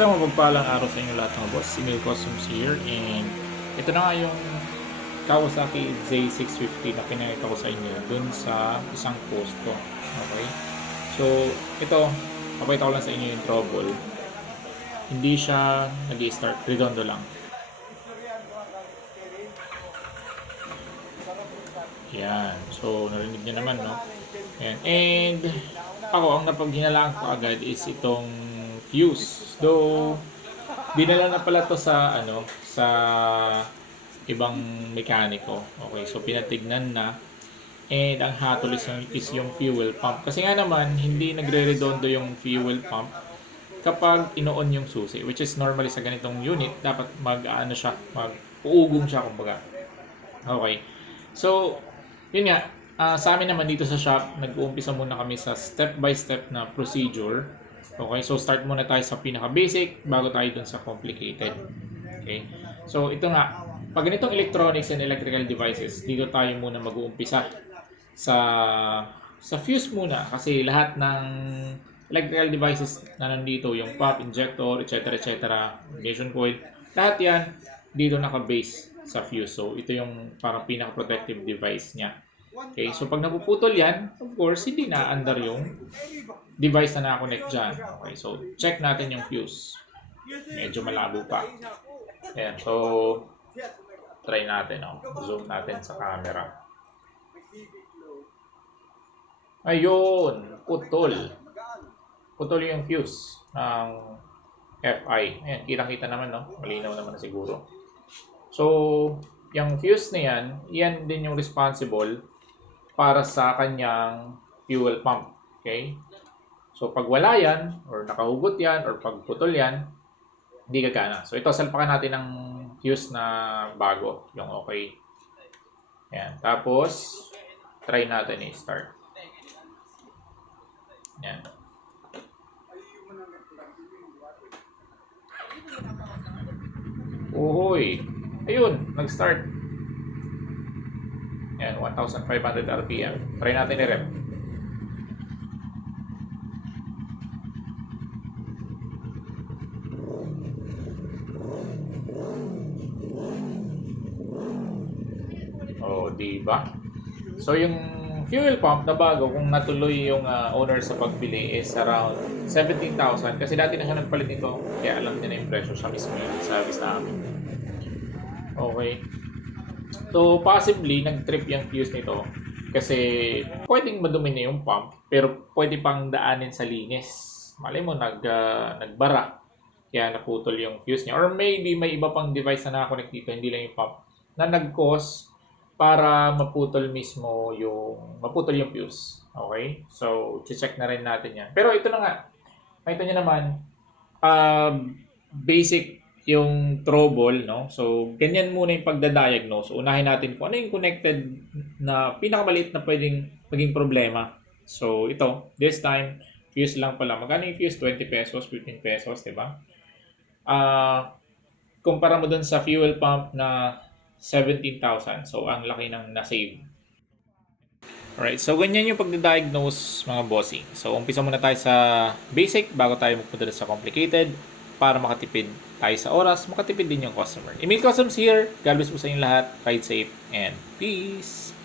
Isang mapagpalang araw sa inyo lahat mga boss. Mil Customs here and ito na nga yung Kawasaki Z650 na pinakita ko sa inyo dun sa isang posto. Okay? So, ito, papakita ko lang sa inyo yung trouble. Hindi siya nag start redondo lang. Yan. So, narinig niyo naman, no? Yan. And, ako, ang napaghinalaan ko agad is itong fuse. Though, dinala na pala to sa, ano, sa ibang mekaniko. Okay, so pinatignan na. And ang hatol is is yung fuel pump. Kasi nga naman, hindi nagre-redondo yung fuel pump kapag inoon yung susi. Which is normally sa ganitong unit, dapat mag, ano siya, mag, uugong siya, kumbaga. Okay. So, yun nga, ah, sa amin naman dito sa shop, nag-uumpisa muna kami sa step-by-step na procedure. Okay, so start muna tayo sa pinaka-basic bago tayo dun sa complicated. Okay, so ito nga, pag ganitong electronics and electrical devices, dito tayo muna mag-uumpisa sa sa fuse muna kasi lahat ng electrical devices na nandito, yung pop, injector, etc. etc. ignition coil, lahat yan dito naka-base sa fuse. So ito yung parang pinaka-protective device niya. Okay, so pag napuputol yan, of course, hindi na under yung device na nakakonect dyan. Okay, so check natin yung fuse. Medyo malabo pa. Ayan, so try natin. Oh. Zoom natin sa camera. Ayun, putol. Putol yung fuse ng FI. Ayan, kitang-kita naman, no? Malinaw naman na siguro. So, yung fuse na yan, yan din yung responsible para sa kanyang fuel pump. Okay? So, pag wala yan, or nakahugot yan, or pag putol yan, hindi gagana. So, ito, salpakan natin ng fuse na bago, yung okay. Yan. Tapos, try natin i-start. Yan. Uhoy! Ayun, nag-start. Yan, 1,500 RPM. Try natin i-rep. Oh, di ba? So yung fuel pump na bago kung natuloy yung ah, owner sa pagbili is around 17,000 kasi dati na siya nagpalit nito kaya alam niya na yung presyo siya mismo yung service namin. Okay. So possibly nag-trip yung fuse nito kasi pwedeng madumi na yung pump pero pwede pang daanin sa linis. Malay mo nag ah, nagbara kaya naputol yung fuse niya or maybe may iba pang device na nakakonect dito hindi lang yung pump na nag-cause para maputol mismo yung maputol yung fuse. Okay? So, check na rin natin 'yan. Pero ito na nga. Makita niyo naman um, basic yung trouble, no? So, ganyan muna yung pagda-diagnose. Unahin natin kung ano yung connected na pinakamaliit na pwedeng maging problema. So, ito, this time, fuse lang pala. Magkano yung fuse? 20 pesos, 15 pesos, di ba? Ah, kumpara mo dun sa fuel pump na 17,000. So, ang laki ng na-save. Alright, so ganyan yung pagda-diagnose mga bossing. So, umpisa muna tayo sa basic bago tayo magpunta sa complicated para makatipid tayo sa oras, makatipid din yung customer. Emil Customs here. God bless po sa inyong lahat. Ride safe and peace!